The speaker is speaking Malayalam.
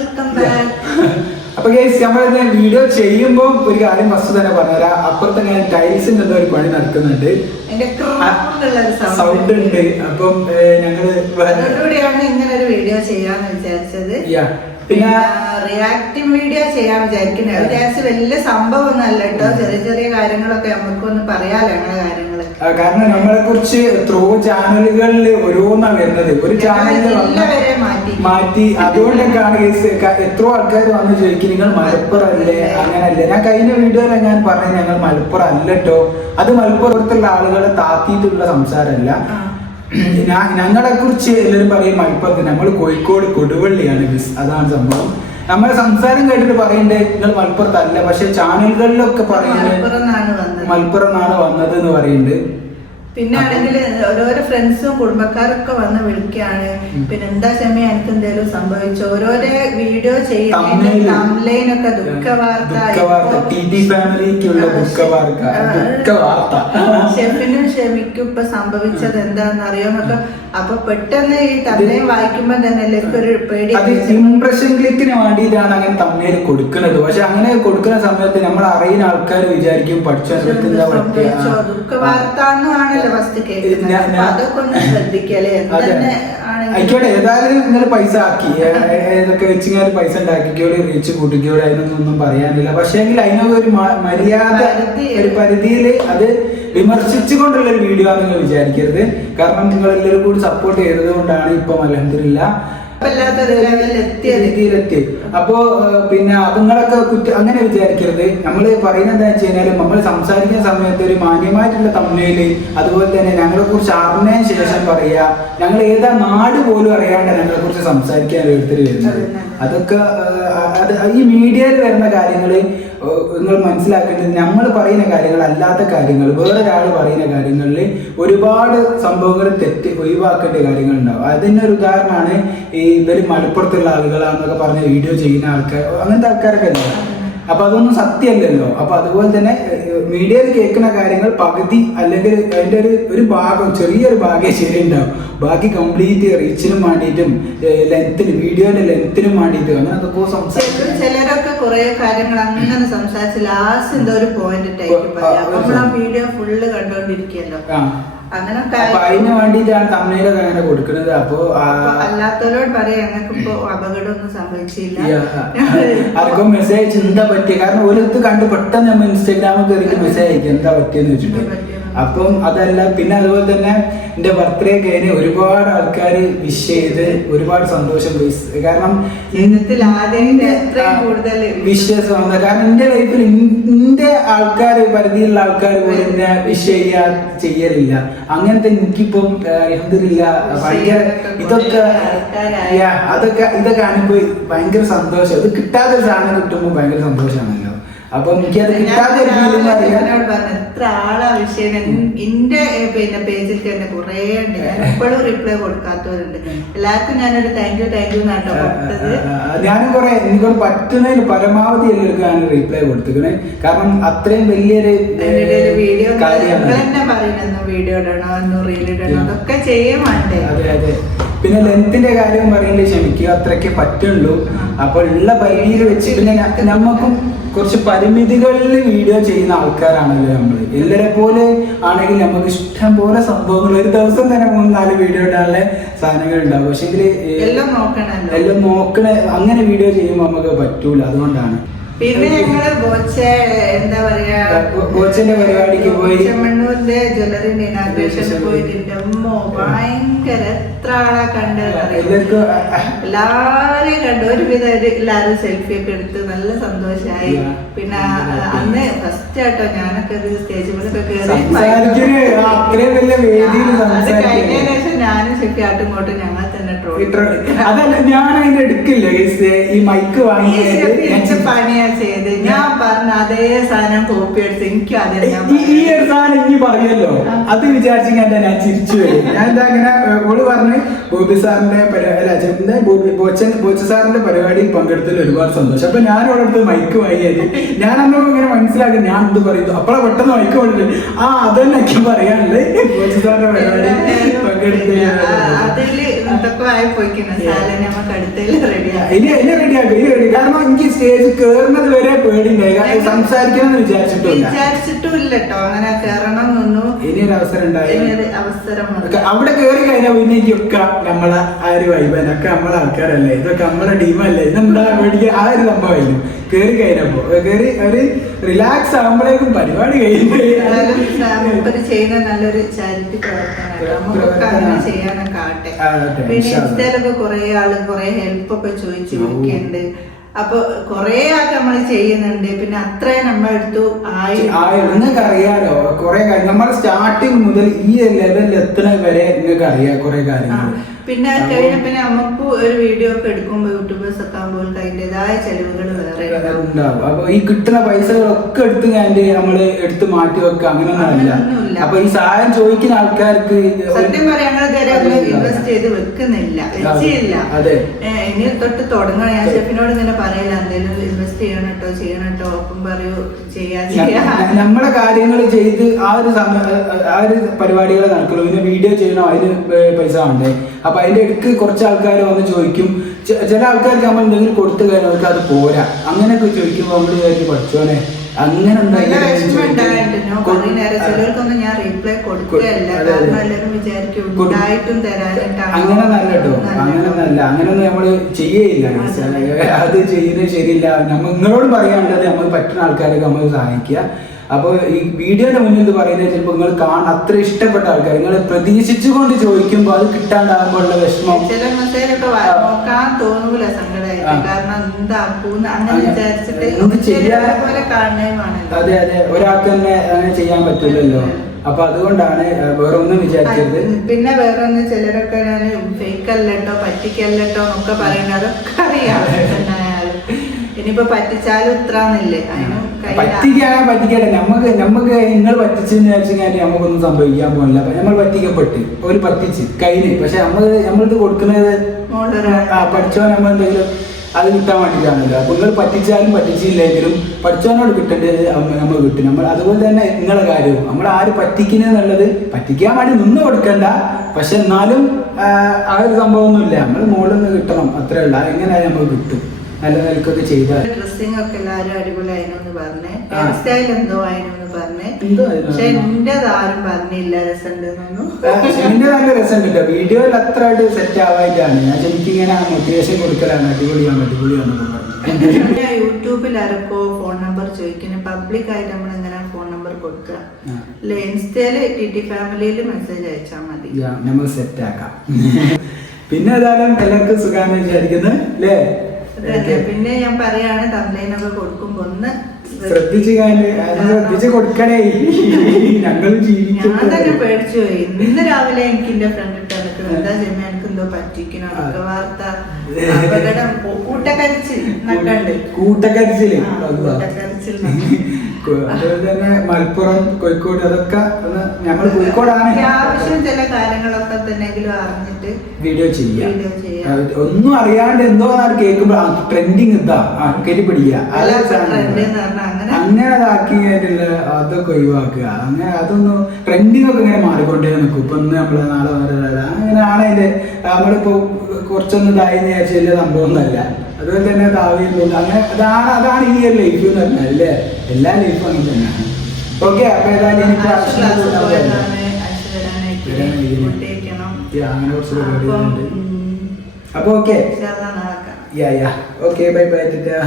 വെൽക്കം ബാക്ക് അപ്പൊ ഗൈസ് നമ്മളിത് വീഡിയോ ചെയ്യുമ്പോൾ ഒരു കാര്യം വസ്തു തന്നെ പറഞ്ഞുതരാം. അപ്പുറത്ത് ഞാൻ ടൈൽസിന്റെ എന്തോ ഒരു പണി നടക്കുന്നുണ്ട്. സൗണ്ട് ഉണ്ട്. അപ്പം ഞങ്ങൾ ഇങ്ങനെ ഒരു വീഡിയോ ചെയ്യാന്ന് വിചാരിച്ചത്. പിന്നെ റിയാക്ടിങ് വീഡിയോ ചെയ്യാൻ വിചാരിക്കുന്നത് വിചാരിച്ച് വലിയ സംഭവം അല്ല കേട്ടോ ചെറിയ ചെറിയ കാര്യങ്ങളൊക്കെ നമുക്കൊന്ന് പറയാലോ ഞങ്ങളെ കാര്യങ്ങൾ. കാരണം നമ്മളെ കുറിച്ച് ത്രൂ ചാനലുകളിൽ ഓരോന്നാ വരുന്നത്. ഒരു ചാനലിൽ മാറ്റി. അതുകൊണ്ടൊക്കെയാണ് എത്രയോ ആൾക്കാർ വന്ന് ചോദിക്കും നിങ്ങൾ മലപ്പുറം അല്ലേ അങ്ങനല്ലേ. ഞാൻ കഴിഞ്ഞ വീഡിയോയിൽ ഞാൻ പറഞ്ഞത് ഞങ്ങൾ മലപ്പുറം അല്ലട്ടോ അത് മലപ്പുറത്തുള്ള ആളുകളെ താത്തിയിട്ടുള്ള സംസാരമല്ല. ഞങ്ങളെ കുറിച്ച് എല്ലാവരും പറയും മലപ്പുറത്ത് നമ്മൾ കോഴിക്കോട് കൊടുവള്ളിയാണ് മിസ് അതാണ് സംഭവം. നമ്മളെ സംസാരം കേട്ടിട്ട് പറയണ്ടേ നിങ്ങൾ മലപ്പുറത്തല്ല പക്ഷെ ചാനലുകളിലൊക്കെ പറയുന്നത് മലപ്പുറം എന്നാണ് വന്നത്. എന്ന് പറയുന്നുണ്ട് പിന്നെ ആണെങ്കിൽ ഓരോരോ ഫ്രണ്ട്സും കുടുംബക്കാരൊക്കെ വന്ന് വിളിക്കുകയാണ് പിന്നെ എന്താ ക്ഷമ എനിക്ക് എന്തെങ്കിലും സംഭവിച്ചു? ഓരോരോ വീഡിയോ ചെയ്യുന്നൊക്കെ ദുഃഖവാർത്ത ഷെഫിനും ഷെമിക്കും ഇപ്പൊ സംഭവിച്ചത് എന്താന്ന് അറിയാമൊക്കെ അപ്പൊ പെട്ടെന്ന് ഈ തമ്മിൽ വായിക്കുമ്പോ തന്നെ ഒരു പേടി അത് ഇംപ്രഷൻ ക്ലിക്കിന് വേണ്ടിയിട്ടാണ് അങ്ങനെ തമ്മേൽ കൊടുക്കുന്നത്. പക്ഷെ അങ്ങനെ കൊടുക്കുന്ന സമയത്ത് നമ്മൾ അറിയുന്ന ആൾക്കാർ വിചാരിക്കും പഠിച്ചു ദുഃഖ വാർത്ത ഫസ്റ്റ് കേൾക്കുന്നത്. അതൊക്കെ ഒന്ന് എന്തെന്നെ ആണെങ്കിലും ആയിക്കോട്ടെ ഏതായാലും നിങ്ങൾ പൈസ ആക്കി. ഏതൊക്കെ വെച്ച് ഇങ്ങനെ പൈസ ഉണ്ടാക്കിക്കോളി റീച്ച് കൂട്ടിക്കോളി അതിനൊന്നും ഒന്നും പറയാനില്ല. പക്ഷേ എങ്കിൽ അതിനൊക്കെ ഒരു മര്യാദ ഒരു പരിധിയിൽ അത് വിമർശിച്ചുകൊണ്ടുള്ള ഒരു വീഡിയോ ആണെന്ന് നിങ്ങൾ വിചാരിക്കരുത്. കാരണം നിങ്ങൾ എല്ലാവരും കൂടി സപ്പോർട്ട് ചെയ്തത് കൊണ്ടാണ് ഇപ്പം അലഹദില്ല രീതിയിലെത്തി അപ്പോ പിന്നെ അതുങ്ങളൊക്കെ കുറ്റ അങ്ങനെ വിചാരിക്കരുത്. നമ്മൾ പറയുന്നത് എന്താ വെച്ച് കഴിഞ്ഞാൽ നമ്മൾ സംസാരിക്കുന്ന സമയത്ത് ഒരു മാന്യമായിട്ടുള്ള തമ്മിൽ അതുപോലെ തന്നെ ഞങ്ങളെ കുറിച്ച് അറിഞ്ഞതിന് ശേഷം പറയാ ഞങ്ങൾ ഏതാ നാട് പോലും അറിയാണ്ട് ഞങ്ങളെ കുറിച്ച് സംസാരിക്കാൻ ഓരോരുത്തർ വരുന്നത്. അതൊക്കെ അത് ഈ മീഡിയയിൽ വരുന്ന കാര്യങ്ങൾ നിങ്ങൾ മനസ്സിലാക്കേണ്ടത് നമ്മൾ പറയുന്ന കാര്യങ്ങൾ അല്ലാത്ത കാര്യങ്ങൾ വേറൊരാൾ പറയുന്ന കാര്യങ്ങളിൽ ഒരുപാട് സംഭവങ്ങൾ തെറ്റ് ഒഴിവാക്കേണ്ട കാര്യങ്ങൾ ഉണ്ടാവും അതിന്റെ ഒരു ഉദാഹരണമാണ് ഈ ഇവർ മലപ്പുറത്തുള്ള ആളുകളാണെന്നൊക്കെ പറഞ്ഞ വീഡിയോ ചെയ്യുന്ന ആൾക്കാർ അങ്ങനത്തെ ആൾക്കാരൊക്കെ അല്ലേ അപ്പൊ അതൊന്നും സത്യമല്ലല്ലോ. അപ്പൊ അതുപോലെ തന്നെ മീഡിയയിൽ കേൾക്കുന്ന കാര്യങ്ങൾ പകുതി അല്ലെങ്കിൽ അതിന്റെ ഒരു ഒരു ഭാഗം ചെറിയൊരു ഭാഗം ശരിയുണ്ടാവും ബാക്കി കംപ്ലീറ്റ് റീച്ചിനും വേണ്ടിയിട്ടും ലെങ്ത്തിന് വീഡിയോയുടെ ലെങ്ത്തിനും വേണ്ടിയിട്ടും അങ്ങനെ അതൊക്കെ സംസാരിക്കും ചിലരൊക്കെ കുറെ കാര്യങ്ങൾ അങ്ങനെ സംസാരിച്ച് ലാസ്റ്റ് എന്തോ ഒരു പോയിന്റ് വീഡിയോ ഫുള്ള് കണ്ടോണ്ടിരിക്കല്ലോ. അപ്പൊ അതിന് വേണ്ടിയിട്ടാണ് തമിഴിലൊക്കെ അങ്ങനെ കൊടുക്കുന്നത്. അപ്പോ അല്ലാത്തവരോട് പറയാം ഞങ്ങൾക്ക് ഇപ്പൊ അപകടമൊന്നും സംഭവിച്ചില്ല. ആർക്കും മെസ്സേജ് എന്താ പറ്റിയ? കാരണം ഒരിടത്ത് കണ്ട് പെട്ടെന്ന് നമ്മൾ ഇൻസ്റ്റാഗ്രാമിൽ കയറി മെസ്സേജ് അയക്കും. എന്താ പറ്റിയെന്ന് വെച്ചിട്ട്. അപ്പം അതല്ല പിന്നെ അതുപോലെ തന്നെ എന്റെ ബർത്ത്ഡേ കഴിഞ്ഞ് ഒരുപാട് ആൾക്കാർ വിഷ് ചെയ്ത് ഒരുപാട് സന്തോഷം. കാരണം ജീവിതത്തിൽ ആദ്യം വിഷസ് വന്നത്. കാരണം എന്റെ ലൈഫിൽ എന്റെ ആൾക്കാർ പരിധിയിലുള്ള ആൾക്കാർ പോലും എന്നെ വിഷ് ചെയ്യാ ചെയ്യലില്ല. അങ്ങനത്തെ എനിക്കിപ്പം എന്തില്ല ഭയങ്കര ഇതൊക്കെ അതൊക്കെ ഇതൊക്കെ കാണുമ്പോൾ ഭയങ്കര സന്തോഷം. ഇത് കിട്ടാത്തൊരു സാധനം കിട്ടുമ്പോൾ ഭയങ്കര സന്തോഷമാണല്ലോ അപ്പൊ എനിക്ക് അത് എന്നോട് എത്ര ആളാ വിഷയം. എന്റെ പിന്നെ പേജിൽ തന്നെ കുറേ ഉണ്ട്. ഞാൻ ഇപ്പോഴും റിപ്ലൈ കൊടുക്കാത്തവരുണ്ട്. എല്ലാവർക്കും ഞാനൊരു താങ്ക് യു താങ്ക് യു എന്നാട്ടോ കൊടുത്തത്. ഞാനും കുറെ നിങ്ങൾ പറ്റുന്നതിന് പരമാവധി എല്ലാവർക്കും റിപ്ലൈ റീപ്ലൈ കൊടുത്തിക്കണേ കാരണം അത്രയും വലിയൊരു വീഡിയോ തന്നെ പറയുന്നു വീഡിയോ ഇടണോ? എന്ന് റീൽ ഇടണോ? അതൊക്കെ ചെയ്യാൻ വേണ്ടേ? അതെ അതെ. പിന്നെ ലെങ്ത്തിന്റെ കാര്യം പറയുന്നത് ക്ഷമിക്കുക അത്രയ്ക്ക് പറ്റുള്ളൂ. അപ്പൊ ഉള്ള പരിധിയിൽ വെച്ച് പിന്നെ നമുക്കും കുറച്ച് പരിമിതികളിൽ വീഡിയോ ചെയ്യുന്ന ആൾക്കാരാണല്ലോ നമ്മൾ എല്ലാരെ പോലെ ആണെങ്കിൽ നമുക്ക് ഇഷ്ടം പോലെ സംഭവങ്ങൾ ഒരു ദിവസം തന്നെ മൂന്ന് നാല് വീഡിയോ ഇടാനുള്ള സാധനങ്ങൾ ഉണ്ടാവും. പക്ഷെ എല്ലാം നോക്കണ അങ്ങനെ വീഡിയോ ചെയ്യുമ്പോൾ നമുക്ക് പറ്റൂല. അതുകൊണ്ടാണ്. പിന്നെ ഞങ്ങൾ ബോച്ച എന്താ പറയാ ബോച്ചന്റെ പരിപാടിക്ക് പോയി. ചെമ്മണ്ണൂരിന്റെ ജ്വല്ലറി ഇനാഗ്രേഷൻ പോയിട്ട് എന്റെ അമ്മോ ഭയങ്കര എത്ര ആളാ കണ്ടത് എല്ലാരെയും കണ്ടു. ഒരുവിധം ഒരു എല്ലാരും സെൽഫി ഒക്കെ എടുത്ത് നല്ല സന്തോഷായി. പിന്നെ അന്ന് ഫസ്റ്റ് ആട്ടോ ഞാനൊക്കെ ഒരു സ്റ്റേജ് മുന്നൊക്കെ കയറി കഴിഞ്ഞ ശേഷം ഞാനും ഷെഫി ആട്ടും ഇങ്ങോട്ടും ഞങ്ങൾ തന്നെ അതല്ല ഞാൻ അതിന്റെ എടുക്കില്ല. ഈ മൈക്ക് വാങ്ങി ഞാൻ പണിയാ ചെയ്ത്. ഞാൻ പറഞ്ഞ അതേ സാധനം കോപ്പി എടുത്ത് എനിക്ക് അതേ ഈ ഒരു സാധനം ഇനി പറയല്ലോ. അത് വിചാരിച്ചു ഞാൻ ചിരിച്ചു വരും ഞാൻ എന്താ അങ്ങനെ ഓൾ പറഞ്ഞ് ബോബി സാറിന്റെ പരിപാടി അല്ല എന്താ ബോബി ബോച്ചൻ ബോച്ച സാറിന്റെ പരിപാടിയിൽ പങ്കെടുത്തതിൽ ഒരുപാട് സന്തോഷം. അപ്പൊ ഞാൻ ഓളെ അടുത്ത് മൈക്ക് വാങ്ങിയത്. ഞാൻ അന്നോ ഇങ്ങനെ മനസ്സിലാക്കി ഞാൻ എന്ത് പറയുന്നു? അപ്പഴാ പെട്ടെന്ന് മൈക്ക് കൊണ്ടിട്ട് ആ അതന്നെ എനിക്ക് പറയാനുള്ളത്. ബോച്ച സാറിന്റെ പരിപാടി. അതിൽ ആയി നമുക്ക് അടുത്തേൽ റെഡിയാക്കി കാരണം എനിക്ക് സ്റ്റേജ് കേറുന്നത് വരെ പേടിണ്ടായി സംസാരിക്കണം എന്ന് വിചാരിച്ചിട്ടില്ല വിചാരിച്ചിട്ടും ഇല്ല. കേട്ടോ അങ്ങനെ കയറണം എന്നൊന്നും ഒരു അവസരം ഉണ്ടായി. അവിടെ കേറി കഴിഞ്ഞാൽ പിന്നെ എനിക്കൊക്കെ നമ്മളെ ആ ഒരു വൈബനൊക്കെ നമ്മളെ ആൾക്കാരല്ലേ ഇതൊക്കെ നമ്മളെ ടീമല്ലേ ഇതെന്താ മേടിക്കുക ആ ഒരു സംഭവമായിരുന്നു. കേറി കഴിഞ്ഞപ്പോ കേറി ഒരു റിലാക്സ് ആകുമ്പോഴേക്കും പരിപാടി കഴിഞ്ഞു. ചെയ്യുന്ന നല്ലൊരു ചാരിറ്റി പ്രവർത്തനമാണ് ചെയ്യാനൊക്കെ ആട്ടെ പിന്നെ ഇൻസ്റ്റയിലൊക്കെ കുറെ ആൾ കുറെ ഹെൽപ്പ് ഒക്കെ ചോദിച്ചു ഓ. വിളിക്കുന്നുണ്ട് കുറേ ആൾക്ക് നമ്മൾ ചെയ്യുന്നുണ്ട്. പിന്നെ അത്രയും നമ്മൾ എടുത്തു ആയി. നിങ്ങൾക്ക് അറിയാലോ കുറേ കാര്യം നമ്മൾ സ്റ്റാർട്ടിങ് മുതൽ ഈ ലെവലിൽ എത്തുന്ന വരെ നിങ്ങൾക്ക് അറിയാം കുറേ കാര്യങ്ങൾ പിന്നെ കഴിഞ്ഞ പിന്നെ നമുക്ക് ഒരു വീഡിയോ ഒക്കെ എടുക്കുമ്പോൾ യൂട്യൂബേഴ്സ് ഒക്കെ ആകുമ്പോൾ അതിന്റെതായ ചെലവുകൾ വേറെ ഉണ്ടാവും. അപ്പൊ ഈ കിട്ടുന്ന പൈസകളൊക്കെ എടുത്ത് ഞാൻ നമ്മൾ എടുത്ത് മാറ്റി വെക്കുക അങ്ങനെയൊന്നുമല്ല. അപ്പൊ ഈ സഹായം ചോദിക്കുന്ന ആൾക്കാർക്ക് സത്യം അതില്ല. ഇൻവെസ്റ്റ് ചെയ്ത് വെക്കുന്നില്ല. വെച്ചില്ല ഇനി തൊട്ട് തുടങ്ങണം. ഞാൻ ഷെഫിനോട് ഇങ്ങനെ പറയില്ല എന്തെങ്കിലും ഇൻവെസ്റ്റ് ചെയ്യണം കേട്ടോ ചെയ്യണം കേട്ടോ ഒപ്പം പറയൂ. ചെയ്യാ നമ്മളെ കാര്യങ്ങൾ ചെയ്ത് ആ ഒരു ആ ഒരു പരിപാടികൾ നടക്കുള്ളൂ. പിന്നെ വീഡിയോ ചെയ്യണോ? അതിന് പൈസ വേണ്ടേ? അപ്പൊ അതിന്റെ ഇടയ്ക്ക് കുറച്ച് ആൾക്കാർ വന്ന് ചോദിക്കും ചില ആൾക്കാർക്ക് നമ്മൾ എന്തെങ്കിലും കൊടുത്തു കഴിഞ്ഞാൽ അവർക്ക് അത് പോരാ. അങ്ങനെയൊക്കെ ചോദിക്കുമ്പോൾ നമ്മൾ വിചാരിച്ചു പഠിച്ചോനെ അങ്ങനെ അങ്ങനെ നല്ല കേട്ടോ അങ്ങനെ നല്ല അങ്ങനെയൊന്നും നമ്മൾ ചെയ്യേയില്ല അത് ചെയ്യുന്നത് ശരിയില്ല. നമ്മൾ നിങ്ങളോട് പറയാനുള്ളത് നമ്മൾ പറ്റുന്ന ആൾക്കാരൊക്കെ നമ്മൾ സഹായിക്കുക. അപ്പോൾ ഈ വീഡിയോയുടെ മുന്നിൽ ഇത് പറയുന്നത് ചിലപ്പോൾ നിങ്ങൾ കാണാൻ അത്ര ഇഷ്ടപ്പെട്ട ആൾക്കാർ നിങ്ങൾ പ്രതീക്ഷിച്ചുകൊണ്ട് ചോദിക്കുമ്പോൾ അത് കിട്ടാണ്ടാകുമ്പോൾ ഉള്ള വിഷമം. ചില മെസ്സേജൊക്കെ നോക്കാൻ തോന്നൂല സങ്കടമായിട്ട് കാരണം എന്താക്കൂന്ന് അങ്ങനെ വിചാരിച്ചിട്ട് അതെ അതെ. ഒരാൾക്ക് തന്നെ അങ്ങനെ ചെയ്യാൻ പറ്റില്ലല്ലോ അപ്പൊ അതുകൊണ്ടാണ് വേറെ ഒന്നും വിചാരിച്ചത് പിന്നെ വേറെ ഒന്ന് ചിലരൊക്കെ ഫേക്ക് അല്ലട്ടോ പറ്റിക്കല്ലട്ടോ എന്നൊക്കെ പറയുന്നത് അതൊക്കെ അറിയാം. ഇനിയിപ്പോ പറ്റിച്ചാലും ഉത്രാന്നില്ലേ അതിനും കയ്യിലാ- പറ്റിക്കാനാ പറ്റിക്കട്ടെ നമുക്ക് നമുക്ക് നിങ്ങൾ പറ്റിച്ചെന്ന് കഴിഞ്ഞാൽ നമുക്കൊന്നും സംഭവിക്കാൻ പോകില്ല നമ്മൾ പറ്റിക്കപ്പെട്ട് ഒരു പറ്റിച്ച് കയ്യിൽ. പക്ഷെ നമ്മൾ നമ്മളിത് കൊടുക്കുന്നത് പഠിച്ചോ നമ്മൾ എന്തെങ്കിലും അത് കിട്ടാൻ വേണ്ടിയിട്ടാണല്ലോ അപ്പൊ നിങ്ങൾ പറ്റിച്ചാലും പറ്റിച്ചില്ലെങ്കിലും പഠിച്ചവനോട് കിട്ടേണ്ടത് നമ്മൾ കിട്ടും. നമ്മൾ അതുപോലെ തന്നെ നിങ്ങളെ കാര്യവും. നമ്മൾ ആര് പറ്റിക്കുന്നുള്ളത് പറ്റിക്കാൻ വേണ്ടി നിന്ന് കൊടുക്കണ്ട. പക്ഷെ എന്നാലും ആ, ആ ഒരു സംഭവമൊന്നുമില്ല. നമ്മൾ മുകളിൽ നിന്ന് കിട്ടണം. അത്രേ ഉള്ളൂ. എങ്ങനെയായാലും നമ്മൾ കിട്ടും. നല്ല നിലക്കൊക്കെ ചെയ്താൽ ഡ്രസ്സിംഗ് ഒക്കെ എല്ലാവരും അടിപൊളിയായിരുന്നു പറഞ്ഞേ. ഹെയർ സ്റ്റൈൽ എന്തോ ആയിരുന്നു പറഞ്ഞേ? പക്ഷെ എന്റെ ആരും പറഞ്ഞില്ല രസമുണ്ടെന്നൊന്നും. ഷെമിന്റെ നല്ല രസമുണ്ട്. കേട്ടോ വീഡിയോയിൽ അത്ര ആയിട്ട് സെറ്റ് ആവായിട്ടാണ് ഞാൻ ശരിക്കും ഇങ്ങനെ മോട്ടിവേഷൻ കൊടുക്കലാണ്. അടിപൊളിയാണ് അടിപൊളിയാണെന്ന് പറഞ്ഞു യൂട്യൂബിൽ ആരൊക്കെ ഫോൺ നമ്പർ ചോദിക്കുന്നത് പബ്ലിക് ആയിട്ട് നമ്മൾ എങ്ങനെ ഫോൺ നമ്പർ കൊടുക്കുക? അല്ലെ ഇൻസ്റ്റയിൽ ടി ടി ഫാമിലിയിൽ മെസ്സേജ് അയച്ചാൽ മതി. നമ്മൾ സെറ്റ് ആക്കാം. പിന്നെ ഏതായാലും എല്ലാവർക്കും സുഖാന്ന് വിചാരിക്കുന്നു അല്ലേ? പിന്നെ ഞാൻ പറയാണ് തമ്പ്ലൈനൊക്കെ കൊടുക്കുമ്പോ ഒന്ന് ശ്രദ്ധിച്ച് ശ്രദ്ധിച്ച് കൊടുക്കണേ. ഞങ്ങൾ ഞാൻ തന്നെ പേടിച്ചു പോയി. ഇന്ന് രാവിലെ എനിക്ക് എന്റെ ഫ്രണ്ട് എന്താ ചെമ്മ എനിക്ക് എന്തോ പറ്റിക്കണം? ഒക്കെ വാർത്ത. അപകടം കൂട്ടക്കരിച്ചിൽ നട്ടുണ്ട് കൂട്ടക്കരിച്ചിൽ. ആ, അള്ളാ. കൂട്ടക്കരച്ചിൽ അതുപോലെ തന്നെ മലപ്പുറം കോഴിക്കോട് അതൊക്കെ ഞങ്ങൾ കോഴിക്കോടാണ്. അത്യാവശ്യം ചില കാര്യങ്ങളൊക്കെ തന്നെങ്കിലും അറിഞ്ഞിട്ട് വീഡിയോ ചെയ്യാം. ഒന്നും അറിയാണ്ട് എന്തോ കേൾക്കുമ്പോ ട്രെൻഡിങ് ഇതാ. ആ കെട്ടി പിടിക്കുക അല്ല, ഇപ്പൊ എന്ന് പറഞ്ഞാ അങ്ങനെ- അങ്ങനെ അതാക്കി ഒഴിവാക്കുക. അങ്ങനെ അതൊന്നും ട്രെൻഡിങ് ഒക്കെ ഇങ്ങനെ മാറിക്കൊണ്ടേ നിൽക്കും. ഇപ്പൊ ഇന്ന് നമ്മൾ നാളെ വേറെ. അങ്ങനെയാണ് അതിന്റെ നമ്മളിപ്പോ കുറച്ചൊന്നും ഇതായി വിചാരിച്ച വലിയ സംഭവം ഒന്നല്ല അതുപോലെ തന്നെ താവിയൊന്നും അങ്ങനെ അതാണ് അതാണ് ഈ ഒരു ലൈഫ് എന്ന് പറഞ്ഞാൽ അല്ലേ? എല്ലാ ലൈഫും അങ്ങനെ തന്നെയാണ്. ഓക്കെ അപ്പൊ ഏതായാലും എനിക്ക് അങ്ങനെ കുറച്ച് പരിപാടികളുണ്ട് അപ്പൊ okay ya ya okay bye bye tata.